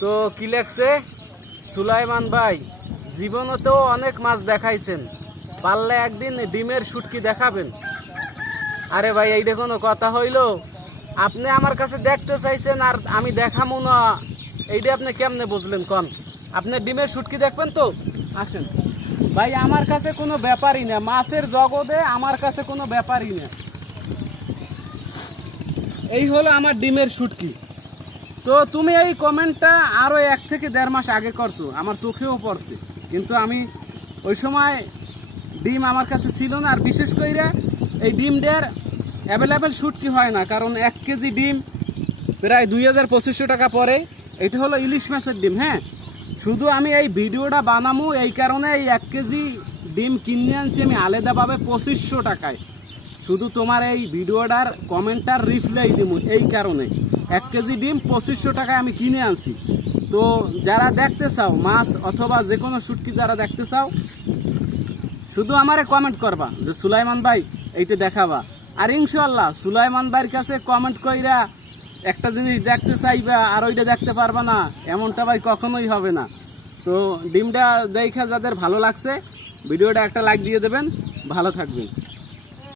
তো কি লেখছে? সুলাইমান ভাই, জীবনতেও অনেক মাছ দেখাইছেন। পারলে একদিন ডিমের শুটকি দেখাবেন। আরে ভাই এইটা কোনো কথা হইল? আপনি আমার কাছে দেখতে চাইছেন আর আমি দেখামো না। এইটা আপনি কেমনে বুঝলেন কন? আপনি ডিমের শুটকি দেখবেন তো? আসেন। ভাই, আমার কাছে কোনো ব্যাপারই না। মাছের জগতে আমার কাছে কোনো ব্যাপারই না। এই হলো আমার ডিমের শুটকি। তো তুমি এই কমেন্টটা আরও এক থেকে দেড় মাস আগে করছ, আমার চোখেও পড়ছে। কিন্তু আমি ওই সময় ডিম আমার কাছে ছিল না, আর বিশেষ করে এই ডিম ডিমটার অ্যাভেলেবেল শুটকি হয় না, কারণ এক কেজি ডিম প্রায় দুই হাজার পঁচিশশো টাকা পরে এটা হলো ইলিশ মাছের ডিম হ্যাঁ? শুধু আমি এই ভিডিওটা বানামু এই কারণে এই এক কেজি ডিম কিনে আনছি আমি আলাদাভাবে পঁচিশশো টাকায়। শুধু তোমার এই ভিডিওটার কমেন্টার রিপ্লাই দিব এই কারণে। এক কেজি ডিম পঁচিশশো টাকায় আমি কিনে আনছি। তো যারা দেখতে চাও মাছ অথবা যে কোনো শুটকি যারা দেখতে চাও, শুধু আমারে কমেন্ট করবা যে, সুলাইমান ভাই, এইটা দেখাবা। আর ইনশাল্লাহ সুলাইমান ভাইয়ের কাছে কমেন্ট কইরা একটা জিনিস দেখতে চাইবা আর ওইটা দেখতে পারবা না, এমনটা ভাই কখনোই হবে না। তো ডিমটা দেখা যাদের ভালো লাগছে, ভিডিওটা একটা লাইক দিয়ে দেবেন। ভালো থাকবেন।